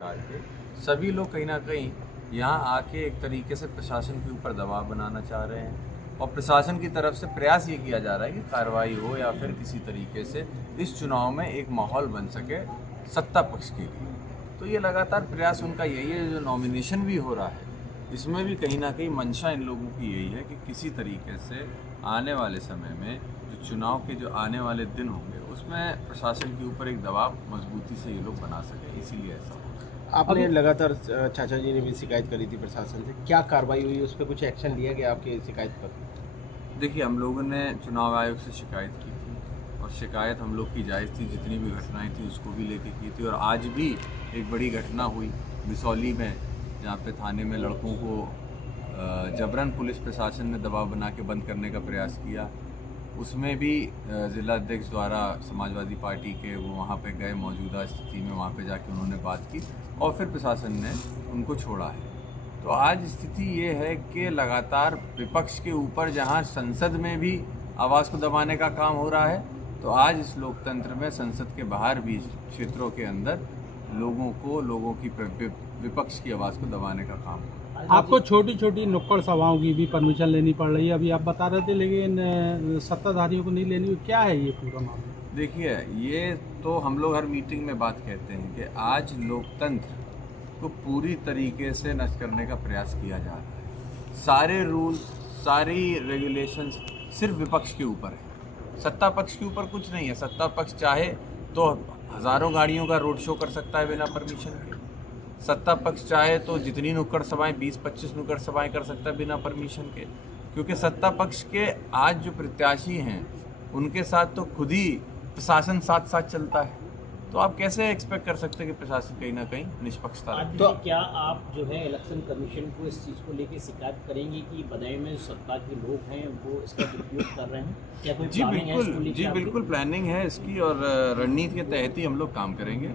के सभी लोग कहीं ना कहीं यहाँ आके एक तरीके से प्रशासन के ऊपर दबाव बनाना चाह रहे हैं और प्रशासन की तरफ से प्रयास ये किया जा रहा है कि कार्रवाई हो या फिर किसी तरीके से इस चुनाव में एक माहौल बन सके सत्ता पक्ष के लिए। तो ये लगातार प्रयास उनका यही है। जो नॉमिनेशन भी हो रहा है इसमें भी कहीं ना कहीं मंशा इन लोगों की यही है कि किसी तरीके से आने वाले समय में जो चुनाव के जो आने वाले दिन होंगे उसमें प्रशासन के ऊपर एक दबाव मजबूती से ये लोग बना सके, इसीलिए ऐसा हो। आपने लगातार चाचा जी ने भी शिकायत करी थी प्रशासन से, क्या कार्रवाई हुई, उस पर कुछ एक्शन लिया गया आपकी शिकायत पर? देखिए, हम लोगों ने चुनाव आयोग से शिकायत की थी और शिकायत हम लोग की जायज़ थी। जितनी भी घटनाएं थी उसको भी लेके की थी और आज भी एक बड़ी घटना हुई बिसौली में, जहाँ पे थाने में लड़कों को जबरन पुलिस प्रशासन ने दबाव बना के बंद करने का प्रयास किया। उसमें भी ज़िला अध्यक्ष द्वारा समाजवादी पार्टी के वो वहाँ पे गए, मौजूदा स्थिति में वहाँ पे जाके उन्होंने बात की और फिर प्रशासन ने उनको छोड़ा है। तो आज स्थिति ये है कि लगातार विपक्ष के ऊपर जहाँ संसद में भी आवाज़ को दबाने का काम हो रहा है, तो आज इस लोकतंत्र में संसद के बाहर भी क्षेत्रों के अंदर लोगों की विपक्ष की आवाज़ को दबाने का काम हो रहा है। आपको छोटी छोटी नुक्कड़ सभाओं की भी परमिशन लेनी पड़ रही है, अभी आप बता रहे थे, लेकिन सत्ताधारियों को नहीं लेनी हुई। क्या है ये पूरा मामला? देखिए, ये तो हम लोग हर मीटिंग में बात कहते हैं कि आज लोकतंत्र को पूरी तरीके से नष्ट करने का प्रयास किया जा रहा है। सारे रूल्स, सारी रेगुलेशंस सिर्फ विपक्ष के ऊपर है, सत्ता पक्ष के ऊपर कुछ नहीं है। सत्ता पक्ष चाहे तो हज़ारों गाड़ियों का रोड शो कर सकता है बिना परमिशन के। सत्ता पक्ष चाहे तो जितनी नुक्कड़ सभाएं 20-25 नुक्कड़ सभाएं कर सकता है बिना परमिशन के, क्योंकि सत्ता पक्ष के आज जो प्रत्याशी हैं उनके साथ तो खुद ही प्रशासन साथ साथ चलता है। तो आप कैसे एक्सपेक्ट कर सकते हैं कि प्रशासन कहीं ना कहीं निष्पक्षता रहे? तो क्या आप जो है इलेक्शन कमीशन को इस चीज़ को लेकर शिकायत करेंगे कि बदायूं में जो सरकार के लोग हैं वो इसका दुरुपयोग कर रहे हैं? क्या कोई प्लानिंग है इसको लेकर? जी बिल्कुल प्लानिंग है इसकी और रणनीति के तहत ही हम लोग काम करेंगे।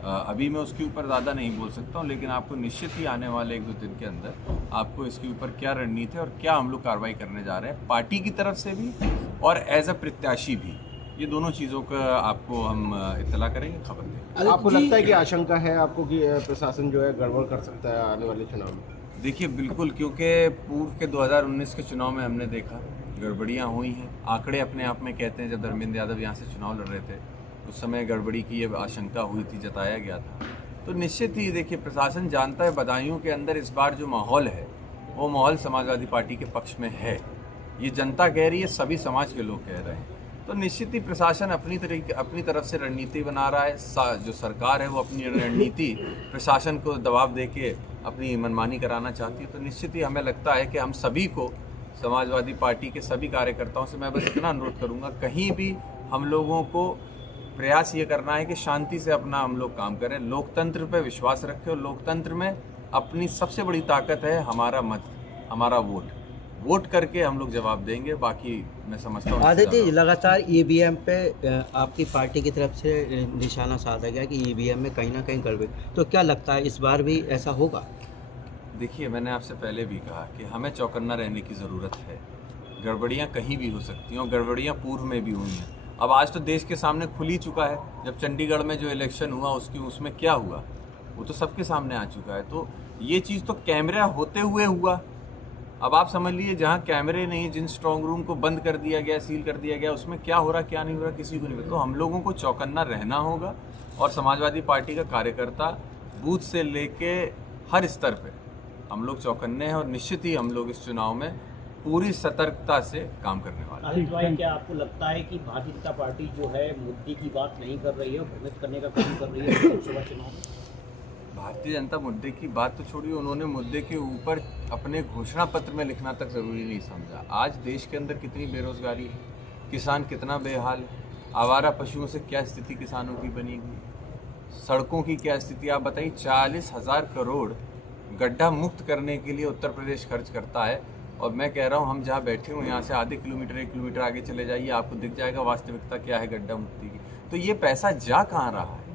अभी मैं उसके ऊपर ज़्यादा नहीं बोल सकता हूँ, लेकिन आपको निश्चित ही आने वाले 1-2 दिन के अंदर आपको इसके ऊपर क्या रणनीति है और क्या हम लोग कार्रवाई करने जा रहे हैं पार्टी की तरफ से भी और एज अ प्रत्याशी भी, ये दोनों चीज़ों का आपको हम इत्तला करेंगे, खबर देंगे। आपको लगता है कि आशंका है आपको कि प्रशासन जो है गड़बड़ कर सकता है आने वाले चुनाव में? देखिए बिल्कुल, क्योंकि पूर्व के 2019 के चुनाव में हमने देखा गड़बड़ियाँ हुई हैं। आंकड़े अपने आप में कहते हैं, जब धर्मेंद्र यादव यहाँ से चुनाव लड़ रहे थे उस समय गड़बड़ी की ये आशंका हुई थी, जताया गया था। तो निश्चित ही देखिए, प्रशासन जानता है बदायूं के अंदर इस बार जो माहौल है वो माहौल समाजवादी पार्टी के पक्ष में है। ये जनता कह रही है, सभी समाज के लोग कह रहे हैं। तो निश्चित ही प्रशासन अपनी तरफ से रणनीति बना रहा है। जो सरकार है वो अपनी रणनीति प्रशासन को दबाव दे के अपनी मनमानी कराना चाहती है। तो निश्चित ही हमें लगता है कि हम सभी को, समाजवादी पार्टी के सभी कार्यकर्ताओं से मैं बस इतना अनुरोध करूँगा, कहीं भी हम लोगों को प्रयास ये करना है कि शांति से अपना हम लोग काम करें, लोकतंत्र पे विश्वास रखें। और लोकतंत्र में अपनी सबसे बड़ी ताकत है हमारा मत, हमारा वोट करके हम लोग जवाब देंगे। बाकी मैं समझता हूँ आदित्य, लगातार ईवीएम पे आपकी पार्टी की तरफ से निशाना साधा गया कि ईवीएम में कहीं ना कहीं गड़बड़ी, तो क्या लगता है इस बार भी ऐसा होगा? देखिए, मैंने आपसे पहले भी कहा कि हमें चौकन्ना रहने की ज़रूरत है। गड़बड़ियाँ कहीं भी हो सकती हैं और गड़बड़ियाँ पूर्व में भी हुई हैं। अब आज तो देश के सामने खुल ही चुका है। जब चंडीगढ़ में जो इलेक्शन हुआ उसमें क्या हुआ वो तो सबके सामने आ चुका है। तो ये चीज़ तो कैमरा होते हुए हुआ। अब आप समझ लीजिए, जहाँ कैमरे नहीं, जिन स्ट्रांग रूम को बंद कर दिया गया, सील कर दिया गया, उसमें क्या हो रहा क्या नहीं हो रहा किसी को नहीं पता। तो हम लोगों को चौकन्ना रहना होगा और समाजवादी पार्टी का कार्यकर्ता बूथ से लेके हर स्तर पे हम लोग चौकन्ने हैं और निश्चित ही हम लोग इस चुनाव में पूरी सतर्कता से काम करने वाले हैं। आदित्य भाई, क्या आपको लगता है कि भारतीय जनता पार्टी जो है मुद्दे की बात नहीं कर रही है और भ्रमित करने का काम कर रही है लोकसभा चुनाव में? भारतीय जनता मुद्दे की बात तो छोड़िए, उन्होंने मुद्दे के ऊपर अपने घोषणा पत्र में लिखना तक ज़रूरी नहीं समझा। आज देश के अंदर कितनी बेरोजगारी है, किसान कितना बेहाल है, आवारा पशुओं से क्या स्थिति किसानों की बनी हुई, सड़कों की क्या स्थिति आप बताइए। 40,000 करोड़ गड्ढा मुक्त करने के लिए उत्तर प्रदेश खर्च करता है और मैं कह रहा हूँ, हम जहाँ बैठे हुए यहाँ से आधे किलोमीटर 1 किलोमीटर आगे चले जाइए, आपको दिख जाएगा वास्तविकता क्या है गड्ढा मुक्ति की। तो ये पैसा जा कहाँ रहा है?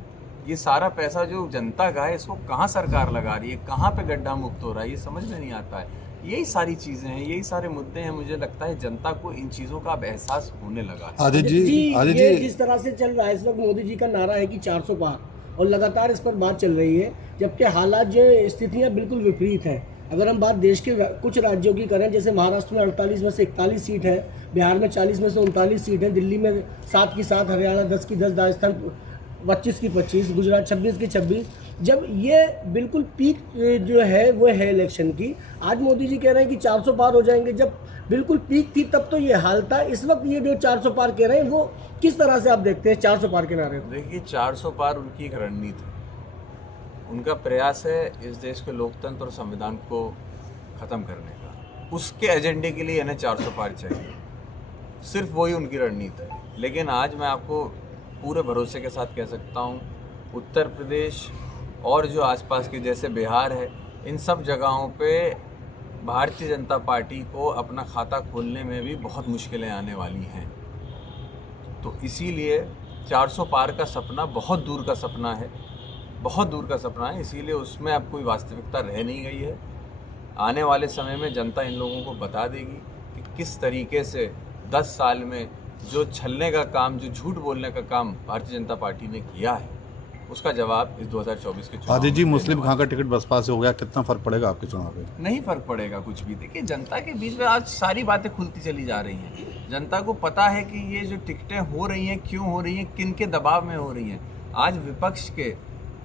ये सारा पैसा जो जनता का है इसको कहाँ सरकार लगा रही है, कहाँ पे गड्ढा मुक्त हो रहा है, ये समझ में नहीं आता है। यही सारी चीज़ें हैं, यही सारे मुद्दे हैं। मुझे लगता है जनता को इन चीज़ों का अब एहसास होने लगा है। आदित्य जी, जिस तरह से चल रहा है इस वक्त, मोदी जी का नारा है कि 400 पार, और लगातार इस पर बात चल रही है, जबकि हालात जो स्थितियाँ बिल्कुल विपरीत हैं। अगर हम बात देश के कुछ राज्यों की करें, जैसे महाराष्ट्र में 48 में से 41 सीट है, बिहार में 40 में से 39 सीट है, दिल्ली में 7 की 7, हरियाणा 10 की 10, राजस्थान 25 की 25, गुजरात 26 की 26। जब ये बिल्कुल पीक जो है वो है इलेक्शन की, आज मोदी जी कह रहे हैं कि 400 पार हो जाएंगे। जब बिल्कुल पीक थी तब तो ये हाल था, इस वक्त ये जो 400 पार कह रहे हैं वो किस तरह से आप देखते हैं 400 पार के नारे? देखिए, 400 पार उनकी एक रणनीति है, उनका प्रयास है इस देश के लोकतंत्र और संविधान को ख़त्म करने का। उसके एजेंडे के लिए इन्हें 400 पार चाहिए, सिर्फ वही उनकी रणनीति है। लेकिन आज मैं आपको पूरे भरोसे के साथ कह सकता हूँ, उत्तर प्रदेश और जो आसपास के जैसे बिहार है, इन सब जगहों पे भारतीय जनता पार्टी को अपना खाता खोलने में भी बहुत मुश्किलें आने वाली हैं। तो इसीलिए 400 पार का सपना बहुत दूर का सपना है, बहुत दूर का सपना है। इसीलिए उसमें अब कोई वास्तविकता रह नहीं गई है। आने वाले समय में जनता इन लोगों को बता देगी कि किस तरीके से 10 साल में जो छलने का काम, जो झूठ बोलने का काम भारतीय जनता पार्टी ने किया है, उसका जवाब इस 2024 के चुनाव। आदित्य जी, मुस्लिम खां का टिकट बसपा से हो गया, कितना फर्क पड़ेगा आपके चुनाव पे? नहीं फर्क पड़ेगा कुछ भी। देखिए, जनता के बीच में आज सारी बातें खुलती चली जा रही हैं। जनता को पता है कि ये जो टिकटें हो रही हैं, क्यों हो रही हैं, किन के दबाव में हो रही हैं। आज विपक्ष के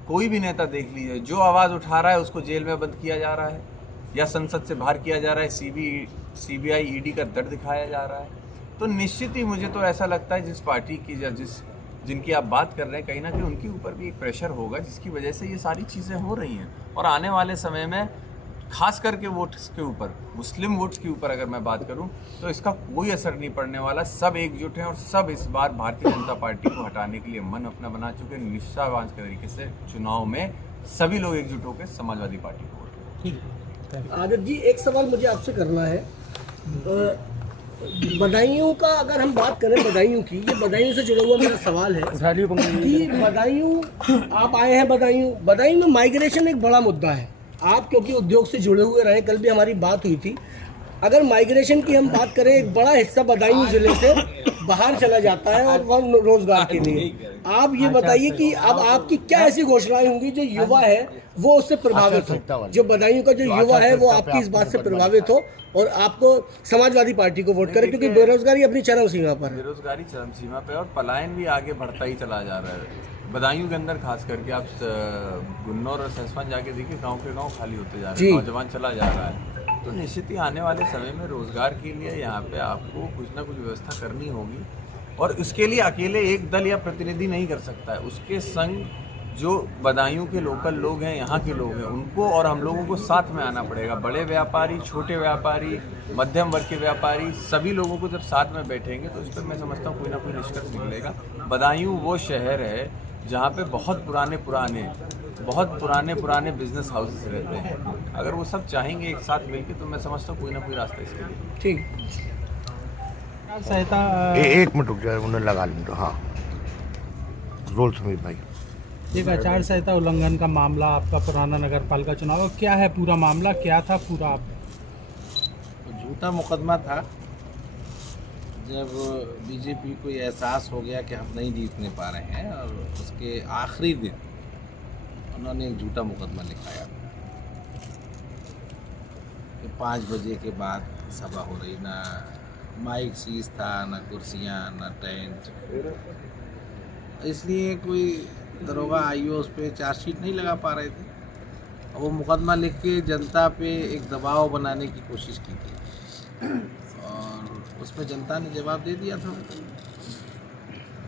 कोई भी नेता देख लीजिए, जो आवाज़ उठा रहा है उसको जेल में बंद किया जा रहा है या संसद से बाहर किया जा रहा है, CBI ED का दर दिखाया जा रहा है। तो निश्चित ही मुझे तो ऐसा लगता है जिस पार्टी की या जिनकी आप बात कर रहे हैं, कहीं ना कहीं उनके ऊपर भी एक प्रेशर होगा, जिसकी वजह से ये सारी चीज़ें हो रही हैं। और आने वाले समय में खास करके वोट्स के ऊपर, मुस्लिम वोट्स के ऊपर अगर मैं बात करूं, तो इसका कोई असर नहीं पड़ने वाला। सब एकजुट हैं और सब इस बार भारतीय जनता पार्टी को हटाने के लिए मन अपना बना चुके हैं। निष्ठावान तरीके से चुनाव में सभी लोग एकजुट होकर समाजवादी पार्टी को वोट देंगे। आदित्य जी, एक सवाल मुझे आपसे करना है। बदायूं का अगर हम बात करें, बदायूं की, ये बदायूं से जुड़ा हुआ मेरा सवाल है कि बदायूं, आप आए हैं बदायूं में माइग्रेशन एक बड़ा मुद्दा है। आप क्योंकि उद्योग से जुड़े हुए रहे, कल भी हमारी बात हुई थी। अगर माइग्रेशन की हम बात करें, एक बड़ा हिस्सा बदायूं जिले से बाहर चला जाता है और वह रोजगार के लिए। आप ये बताइए कि अब आपकी क्या ऐसी घोषणाएं होंगी जो युवा है वो उससे प्रभावित हो, जो बदायूं का जो युवा है वो आपकी इस बात से प्रभावित हो और आपको समाजवादी पार्टी को वोट करे, क्योंकि बेरोजगारी अपनी चरम सीमा पर है। बेरोजगारी चरम सीमा पर और पलायन भी आगे बढ़ता ही चला जा रहा है। बदायूं के अंदर खास करके आप गुन्नौर और सैसवन जाके देखिए, गांव के गांव खाली होते जा रहे हैं, नौजवान चला जा रहा है। तो निश्चित ही आने वाले समय में रोजगार के लिए यहाँ पे आपको कुछ ना कुछ व्यवस्था करनी होगी और इसके लिए अकेले एक दल या प्रतिनिधि नहीं कर सकता है। उसके संग जो बदायूं के लोकल लोग हैं, यहाँ के लोग हैं, उनको और हम लोगों को साथ में आना पड़ेगा। बड़े व्यापारी, छोटे व्यापारी, मध्यम वर्ग के व्यापारी, सभी लोगों को जब साथ में बैठेंगे तो इस पर मैं समझता हूँ कोई ना कोई निष्कर्ष निकलेगा। बदायूं वो शहर है जहाँ पे बहुत पुराने बिजनेस हाउसेस रहते हैं। अगर वो सब चाहेंगे एक साथ मिलके तो मैं समझता हूँ कोई ना कोई रास्ता इसके लिए। ठीक, सहायता एक मिनट रुक जाए, उन्हें लगा लेंगे। हाँ, रोल सुमित भाई। एक आचार संहिता उल्लंघन का मामला आपका पुराना नगर पालिका चुनाव, क्या है पूरा मामला, क्या था पूरा? आप झूठा मुकदमा था। जब बीजेपी को ये एहसास हो गया कि हम नहीं जीतने पा रहे हैं और उसके आखिरी दिन उन्होंने एक झूठा मुकदमा लिखाया कि 5 बजे के बाद सभा हो रही, ना माइक सीज था, ना कुर्सियाँ, ना टेंट। इसलिए कोई दरोगा आईओ उस पर चार्जशीट नहीं लगा पा रहे थे और वो मुकदमा लिख के जनता पे एक दबाव बनाने की कोशिश की थी और उसमें जनता ने जवाब दे दिया था।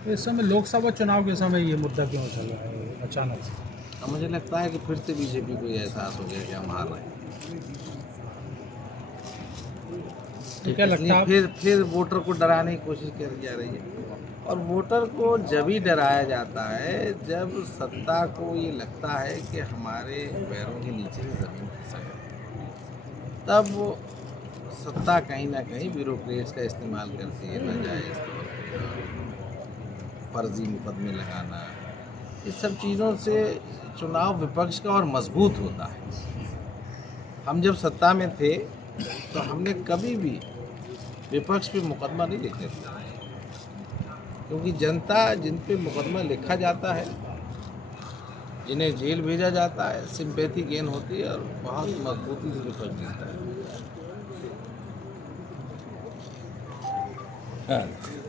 इस समय लोकसभा चुनाव के समय ये मुद्दा क्यों चल रहा है अचानक से? तो मुझे लगता है कि फिर से बीजेपी को ये एहसास हो गया कि हम हार रहे हैं। क्या लगता है फिर वोटर को डराने की कोशिश करी जा रही है और वोटर को जब ही डराया जाता है जब सत्ता को ये लगता है कि हमारे पैरों के नीचे से ज़मीन खिसक है, तब वो सत्ता कहीं ना कहीं ब्यूरोक्रेट्स का इस्तेमाल करती है, नाजायज़ तौर पर फर्जी मुकदमे लगाना। इस सब चीज़ों से चुनाव विपक्ष का और मजबूत होता है। हम जब सत्ता में थे तो हमने कभी भी विपक्ष पे मुकदमा नहीं लिखने दिया, क्योंकि जनता जिन पे मुकदमा लिखा जाता है इन्हें जेल भेजा जाता है, सिंपैथी गेन होती है और बहुत मजबूती से विपक्ष जीतता है। हाँ।